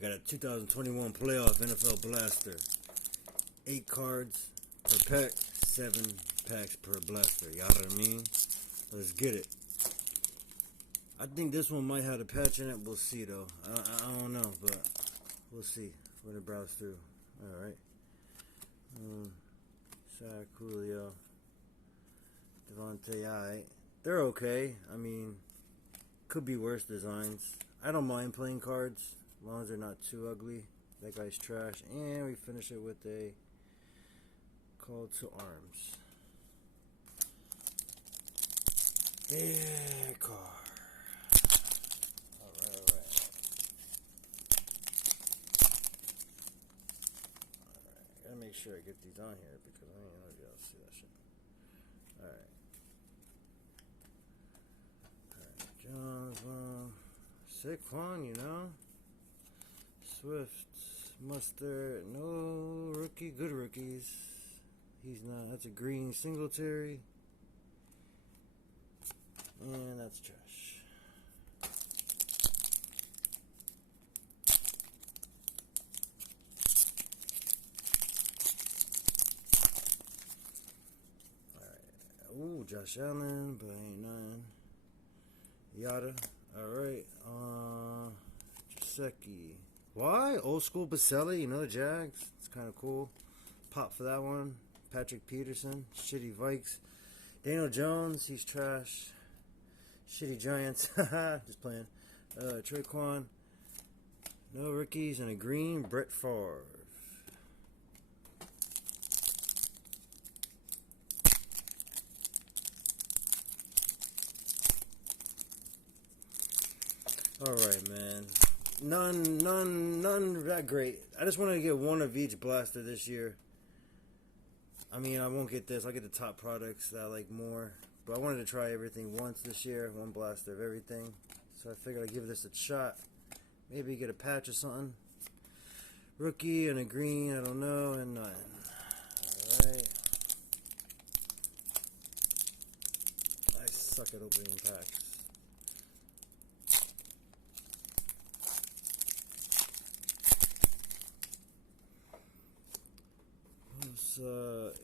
we got a 2021 playoff NFL blaster. 8 cards per pack, 7 packs per blaster. You know what I mean? Let's get it. I think this one might have a patch in it. We'll see though. I don't know, but we'll see when it browse through. Alright. Shaq, Julio, Devontae, alright. They're okay. I mean, could be worse designs. I don't mind playing cards as long as they're not too ugly. That guy's trash. And we finish it with a call to arms. Yeah, car. Alright. Gotta make sure I get these on here because I ain't gonna be able to see that shit. Alright. Saquon, you know. Swift, Mustard, no rookie, good rookies. He's not. That's a green Singletary. And that's trash. Alright. Ooh, Josh Allen, but ain't none. Yada. Alright. Jaceki. Why? Old school Baselli, you know, Jags. It's kind of cool. Pop for that one. Patrick Peterson. Shitty Vikes. Daniel Jones, he's trash. Shitty Giants. Just playing. Traquan. No rookies and a green. Brett Favre. Alright, man. None that great. I just wanted to get one of each blaster this year. I mean, I won't get this. I'll get the top products that I like more. But I wanted to try everything once this year. One blaster of everything. So I figured I'd give this a shot. Maybe get a patch or something. Rookie and a green, I don't know, and none. Alright. I suck at opening packs.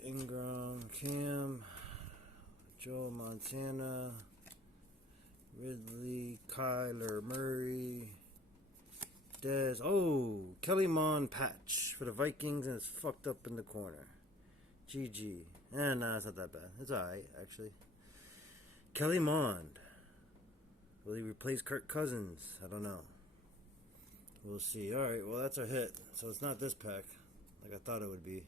Ingram, Cam, Joe Montana, Ridley, Kyler Murray, Dez. Oh, Kelly Mond patch for the Vikings, and it's fucked up in the corner. GG. Nah, it's not that bad. It's alright, actually. Kelly Mond. Will he replace Kirk Cousins? I don't know. We'll see. Alright, well, that's our hit. So it's not this pack like I thought it would be.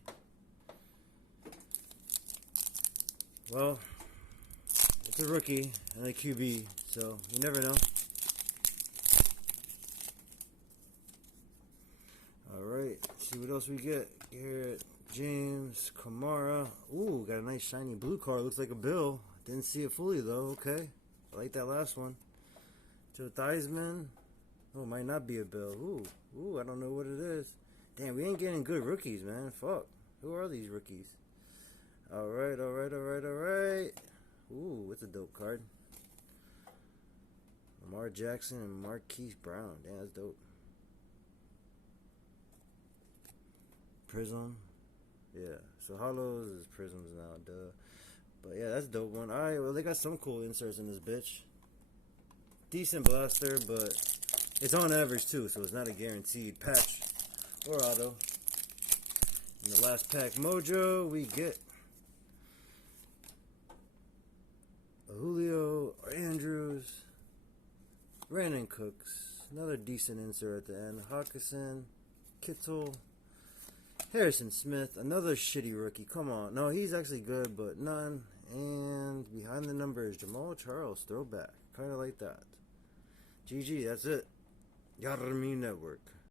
Well, it's a rookie and a QB, so you never know. Alright, see what else we get. Garrett, James, Kamara. Ooh, got a nice shiny blue card. Looks like a Bill. Didn't see it fully though. Okay, I like that last one. Joe Theismann. Oh, might not be a Bill. Ooh, I don't know what it is. Damn, we ain't getting good rookies, man. Fuck. Who are these rookies? Alright. Ooh, it's a dope card. Lamar Jackson and Marquise Brown. Damn, that's dope. Prism. Yeah, so hollows is prisms now, duh. But yeah, that's a dope one. Alright, well, they got some cool inserts in this bitch. Decent blaster, but it's on average too, so it's not a guaranteed patch or auto. In the last pack mojo, we get Julio Andrews, Brandon Cooks, another decent insert at the end. Hawkinson, Kittle, Harrison Smith, another shitty rookie. Come on. No, he's actually good, but none. And behind the numbers, Jamal Charles, throwback. Kind of like that. GG, that's it. Yarmir Network.